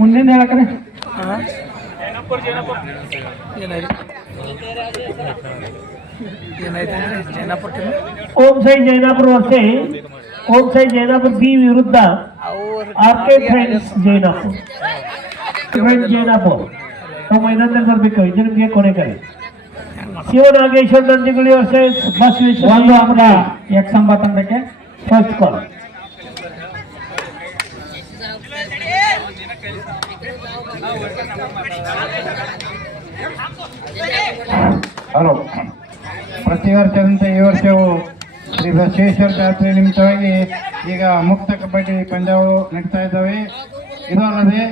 ಮುಂದಿನ ಹೇಳಕ್ರೆ ಓಂ ಸಾಯಿ ಜೈನಾಪುರ ವರ್ಷೆ ಓಂ ಸಾಯಿ ಜೈನಾಪುರ ಬಿ ವಿರುದ್ಧ RK friends Jainapura Jainapura ನಾವು ಮೈದಾನದಲ್ಲಿ ಬರ್ಬೇಕು. ಇದು ನಿಮಗೆ ಕೊನೆ ಕರೆ. ಶಿವನಾಗೇಶ್ವರ ನಂದಿಗುಳಿ ವರ್ಸಸ್ ಬಸವೇಶ್ವರ ಒಂದು ಅಂಕ ಎಕ್ಸಂಬ ತಂಡಕ್ಕೆ ಫಸ್ಟ್ ಕಾಲ್. ಹಲೋ, ಪ್ರತಿ ವರ್ಷದಂತೆ ಈ ವರ್ಷವೂ ಶ್ರೀ ಬಸವೇಶ್ವರ ಜಾತ್ರೆ ನಿಮಿತ್ತವಾಗಿ ಈಗ ಮುಕ್ತ ಕಬಡ್ಡಿ ಪಂದ್ಯವು ನಡೀತಾ ಇದ್ದಾವೆ. ಇದು ಅಲ್ಲದೆ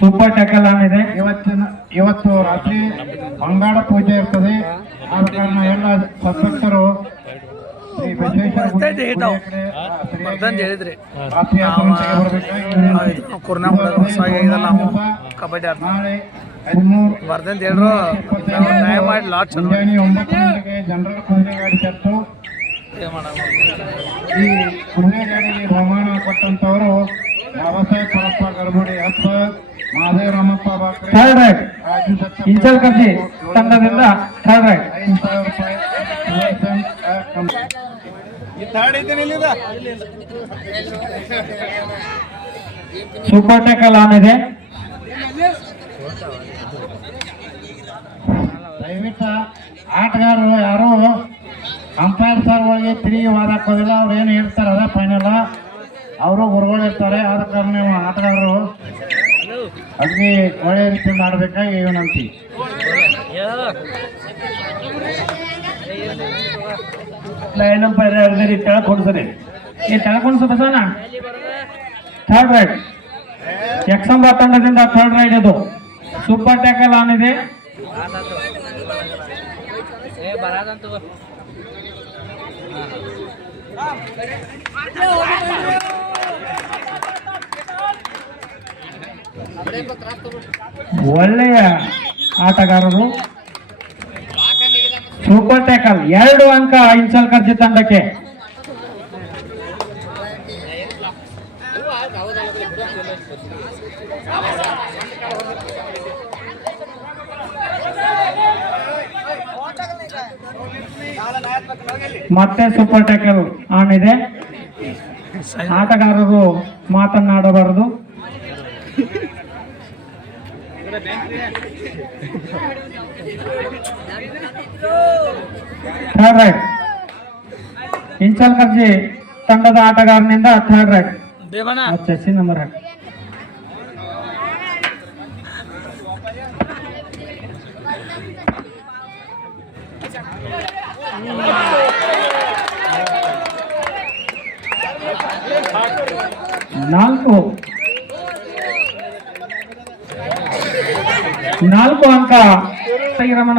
ಸೂಪರ್ ಟ್ಯಾಕಲ್ ಆನ್ ಇದೆ. ಇವತ್ತು ರಾತ್ರಿ ಬಂಗಾಳ ಪೂಜೆ ಇರ್ತದೆ. ಆದ ಕಾರಣ ಎಲ್ಲ ಸದ್ಭಕ್ತರು ಶ್ರೀ ಬಸವೇಶ್ವರ ನಾಳೆ 13 ಜನರಲ್ ಕುದುರೆ ಗಾಡಿ ತತ್ತು. ಈ ಕುದುರೆ ಗಾಡಿಗೆ ಬಹುಮಾನ ಕೊಟ್ಟಂತವರು ಬಾಬಾಸಾಹೇಬ್ ಪರಪ್ಪ ಗರ್ಭುಡಿ ಅಥವಾ ಮಹಾದೇವ ರಾಮಪ್ಪ ಬಾಕ್ರೆ ಇಂಚಲ್ ಕರ್ಜಿ ತಂಡದಿಂದ ಥರ್ಡ್ ರೈಟ್ 5,000 ರೂಪಾಯಿ. ಸೂಪರ್ ಟ್ಯಾಕಲ್ ಆನ್ ಇದೆ. ದಯವಿಟ್ಟು ಆಟಗಾರರು ಯಾರು ಅಂಪೈರ್ ಸರ್ ಒಳಗೆ ತಿರುಗಿ ವಾದ ಹಾಕೋದಿಲ್ಲ. ಅವ್ರು ಏನು ಹೇಳ್ತಾರೆ ಅದ ಫೈನಲ್. ಅವರು ಗುರುಗಳು ಇರ್ತಾರೆ. ಆದ ಕಾರಣ ನೀವು ಆಟಗಾರರು ಅಗ್ನಿ ಒಳ್ಳೆಯ ರೀತಿಯಿಂದ ಆಡಬೇಕಾಗಿ ವಿನಂತಿ. ಲೈನ್ ಅಂಪೈರ್ ತೆಳಕೊಂಡ್ಸರಿ ತೆಳಕೊಂಡ್ಸ ಬಸವಣ್ಣ ಥರ್ಡ್ ರೈಡ್ ಎಕ್ಸಂಬ ತಂಡದಿಂದ ಥರ್ಡ್ ರೈಡ್ ಇದು. ಸೂಪರ್ ಟ್ಯಾಕಲ್ ಆನ್ ಇದೆ. ಒಳ್ಳೆಯ ಆಟಗಾರರು. ಸೂಪರ್ ಟ್ಯಾಕಲ್ 2 ಅಂಕ ಇಂಚಲ್ ಕರ್ಜಿ ತಂಡಕ್ಕೆ. ಮತ್ತೆ ಸೂಪರ್ ಟ್ಯಾಕಲ್ ಆನ್ ಇದೆ. ಆಟಗಾರರು ಮಾತನಾಡಬಾರದು. ಥರ್ಡ್ ರೈಟ್ ಇಂಚಲ್ ಕರ್ಜಿ ತಂಡದ ಆಟಗಾರನಿಂದ ಥರ್ಡ್ ರೈಟ್ ಚೆಸ್ಸಿ ನಂಬರ್ 4 ಅಂಕ Ramana.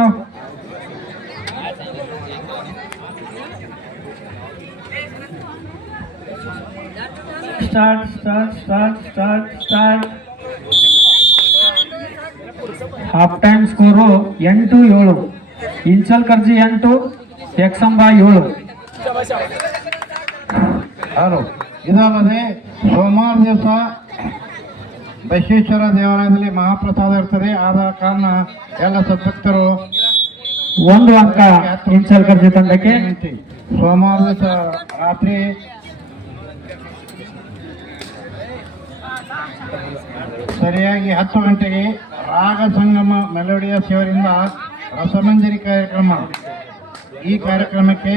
Start. Half time score 8-7. ಇಂಚಲ್ ಕರ್ಜಿ 8, ಎಕ್ಸಂಬ 7. ಹಲೋ, ಇದಲ್ಲದೆ ಸೋಮವಾರ ದಿವಸ ಬಸವೇಶ್ವರ ದೇವಾಲಯದಲ್ಲಿ ಮಹಾಪ್ರಸಾದ ಇರ್ತದೆ. ಆದ ಕಾರಣ ಎಲ್ಲ ಸದ್ಭಕ್ತರು 1 ಅಂಕ ಇಂಚಲ್ ಕರ್ಜಿ ತಂಡಕ್ಕೆ. ಸೋಮವಾರ ದಿವಸ ರಾತ್ರಿ ಸರಿಯಾಗಿ 10 ಗಂಟೆಗೆ ರಾಗ ಸಂಗಮ ಮೆಲೋಡಿಯಸ್ ಇವರಿಂದ ರಸಮಂಜರಿ ಕಾರ್ಯಕ್ರಮ. ಈ ಕಾರ್ಯಕ್ರಮಕ್ಕೆ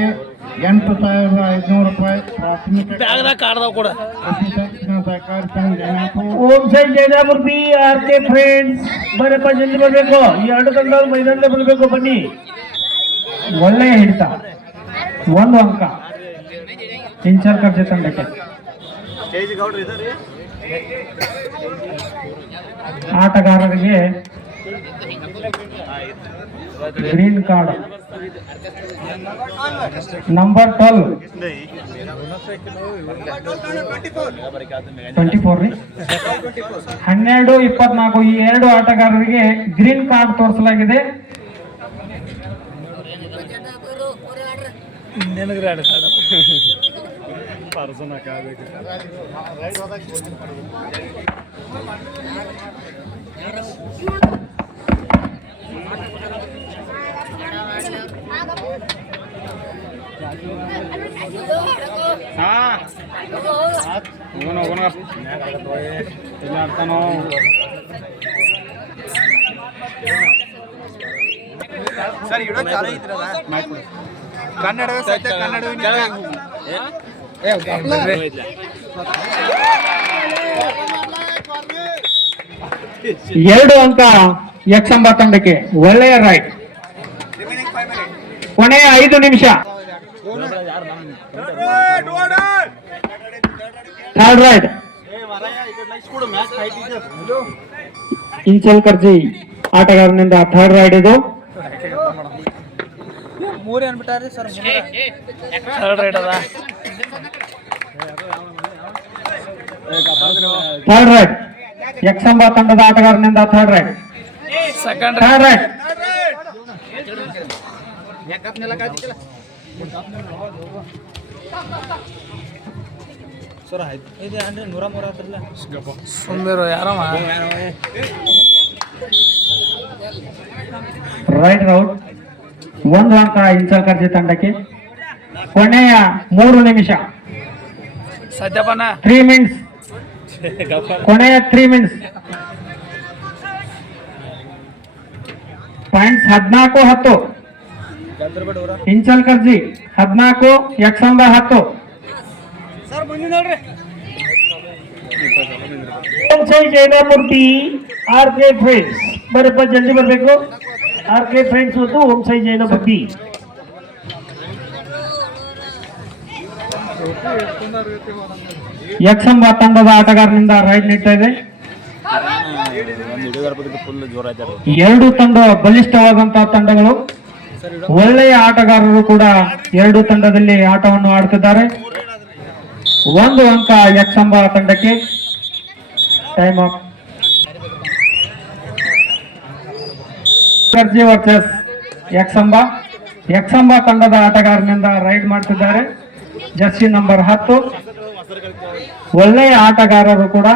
8,500 ರೂಪಾಯಿ ಪ್ರಾಥಮಿಕ ಸಹಕಾರಿ ಸಂಘ Jainapura. Om Sai Jainapura B RK friends ಬರಪ್ಪ, ಜಲ್ದಿ ಬರಬೇಕು. ಈ 2 ತಂಡಗಳು ಮೈದಾನದಲ್ಲಿ ಬರಬೇಕು. ಬನ್ನಿ. ಒಳ್ಳೆಯ ಹಿಡಿತ. 1 ಅಂಕ ಇಂಚಲ್ ಕರ್ಜಿ ತಂಡಕ್ಕೆ. ಆಟಗಾರರಿಗೆ ಗ್ರೀನ್ ಕಾರ್ಡ್. ನಂಬರ್ 12 24 ರೀ 12-24 ಈ ಎರಡು ಆಟಗಾರರಿಗೆ ಗ್ರೀನ್ ಕಾರ್ಡ್ ತೋರಿಸಲಾಗಿದೆ. ಸರ್ ಇಡೋ ಚಾಲು ಐತ್ರಲ್ಲ ಕನ್ನಡವೇ ಸತ್ಯ ಕನ್ನಡವೇ ಎರಡು ಅಂಕ ಯಕ್ಷಂಬ ತಂಡಕ್ಕೆ. ಒಳ್ಳೆಯ ರೈಡ್. ಕೊನೆಯ 5 ನಿಮಿಷ. ಥರ್ಡ್ ರೈಡ್ ಇಂಚಲ್ ಕರ್ಜಿ ಆಟಗಾರನಿಂದ ಥರ್ಡ್ ರೈಡ್ ಇದು. ಮೂರೇ ಅನ್ಬಿಟ್ಟಾರಿ ಸರ್ ಥರ್ಡ್ ರೈಡ್ ಯಕ್ಷಂಬ ತಂಡದ ಆಟಗಾರನಿಂದ third raid. Third raid sir ಇದೆ ಅಂದ್ರೆ 100 ಸುಂದರ ಯಾರಮ್ಮ ರೈಟ್ ರೌಟ್. 1 ಅಂಕ ಇಂಚಲ್ ಕರ್ಜಿ ತಂಡಕ್ಕೆ. ಕೊನೆಯ 3 ನಿಮಿಷ. ಸದ್ಯಪನ 3 ಮಿನಿಟ್ಸ್. ಕೊನೆಯ 3 ಮಿನಿಟ್ಸ್. ಪಾಯಿಂಟ್ಸ್ 14-10 ಇಂಚಲ್ ಕರ್ಜಿ 14 ಯಕ್ಷಂಬ 10. ಸರ್ ಬಂದಿ ನೋಡ್ರಿ ಜೈನಾಮೂರ್ತಿ ಆರ್ ಕೆ ಫ್ರೆಂಡ್ಸ್ ಬರಪ್ಪ, ಜಲ್ದಿ ಬರಬೇಕು. ಆರ್ ಕೆ ಫ್ರೆಂಡ್ಸ್ ಮತ್ತು ಓಂ ಸಾಯಿ ಜೈನಮೂರ್ತಿ. ಯಕ್ಷಂಬ ತಂಡದ ಆಟಗಾರನಿಂದ ರೈಡ್ ನೀಡ್ತಾ ಇದೆ. ಎರಡು ತಂಡ ಬಲಿಷ್ಠವಾದಂತಹ ತಂಡಗಳು. ಒಳ್ಳೆಯ ಆಟಗಾರರು ಕೂಡ ಎರಡು ತಂಡದಲ್ಲಿ ಆಟವನ್ನು ಆಡುತ್ತಿದ್ದಾರೆ. 1 ಅಂಕ ಯಕ್ಷಂಬ ತಂಡಕ್ಕೆ. Time of. Karji versus Yakshamba. Yakshamba ತಂಡದ ಆಟಗಾರನಿಂದ ರೈಡ್ ಮಾಡ್ತಿದ್ದಾರೆ. Jersey number 10. ಒಳ್ಳೆಯ ಆಟಗಾರರು ಕೂಡ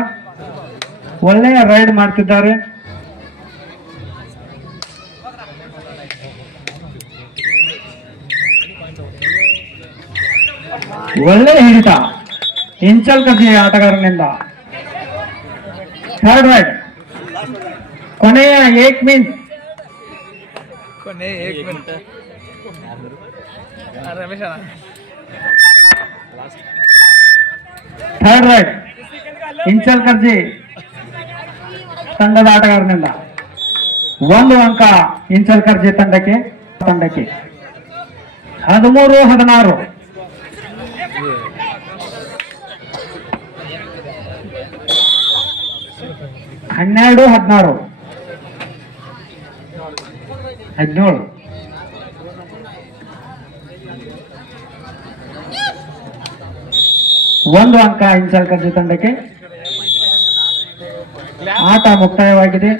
ಒಳ್ಳೆಯ ರೈಡ್ ಮಾಡ್ತಿದ್ದಾರೆ. ಒಳ್ಳೆಯ ಹಿಡಿತ ಇಂಚಲ್ ಕರ್ಜಿ ಆಟಗಾರನಿಂದ. ಥರ್ಡ್ ರೈಡ್ ಕೊನೆಯ 1 ಮಿನಿಟ್. ಕೊನೆ 1 ಮಿನಿಟ್ ರಮೇಶ್ ಅಣ್ಣ. ಥರ್ಡ್ ರೈಡ್ ಇಂಚಲ್ ಕರ್ಜಿ ತಂಡದ ಆಟಗಾರನಿಂದ. 1 ಅಂಕ ಇಂಚಲ್ ಕರ್ಜಿ ತಂಡಕ್ಕೆ. 13-16 12-16 17. ಒಂದು ಅಂಕ ಇಂಚಲ್ ಕರ್ಜಿ ತಂಡಕ್ಕೆ. ಆಟ ಮುಕ್ತಾಯವಾಗಿದೆ.